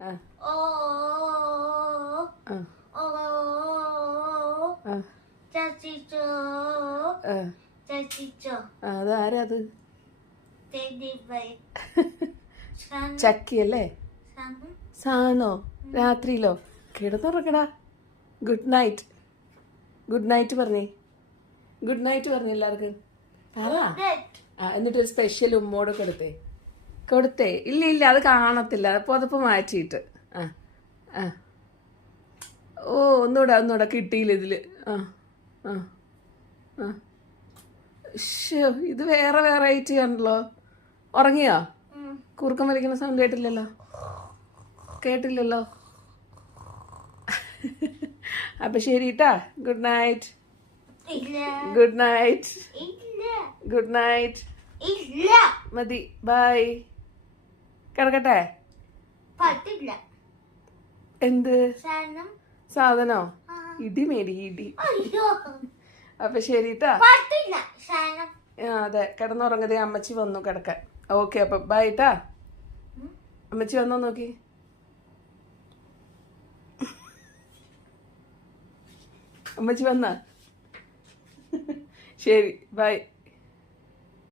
ആ ഓ ആ ഓ ആ ചച്ചിച്ചോ ആ ചച്ചിച്ചോ അതാരാ അത്? തേടിബൈ ചക്കിയല്ലേ? സാണോ? രാത്രിയിലോ? കിടന്നുറങ്ങടാ. Good night. ഗുഡ് നൈറ്റ് പറഞ്ഞേ. ഗുഡ് നൈറ്റ് പറഞ്ഞു എല്ലാവർക്കും. പറ. എന്നിട്ടൊരു സ്പെഷ്യൽ ഉമ്മോടെ കൊടുത്തേ. ഇല്ല അത് കാണത്തില്ല. പുതപ്പ് മാറ്റിയിട്ട്. ആ ആ ഓ ഒന്നൂടെ കിട്ടിയില്ല ഇതില്. ആ ആ ആ ഷോ ഇത് വേറെ വെറൈറ്റി ആണല്ലോ. ഉറങ്ങിയോ? കൂർക്കം വലിക്കുന്ന സൗണ്ട് കേട്ടില്ലല്ലോ. അപ്പൊ ശരി ട്ടാ. Good night. Good night. Good night. മതി. ബൈ. കിടക്കട്ടെ? എന്ത് സാധനോ? ഇടി മേടി ഇടി. അപ്പൊ ശരി ട്ടാ. അതെ കിടന്നുറങ്ങതേ. അമ്മച്ചി വന്നു കിടക്കാൻ. ഓക്കെ അപ്പൊ ബൈ ട്ടാ. അമ്മച്ചി വന്നോ നോക്കി. അമ്മച്ചി വന്ന ശരി ബൈ.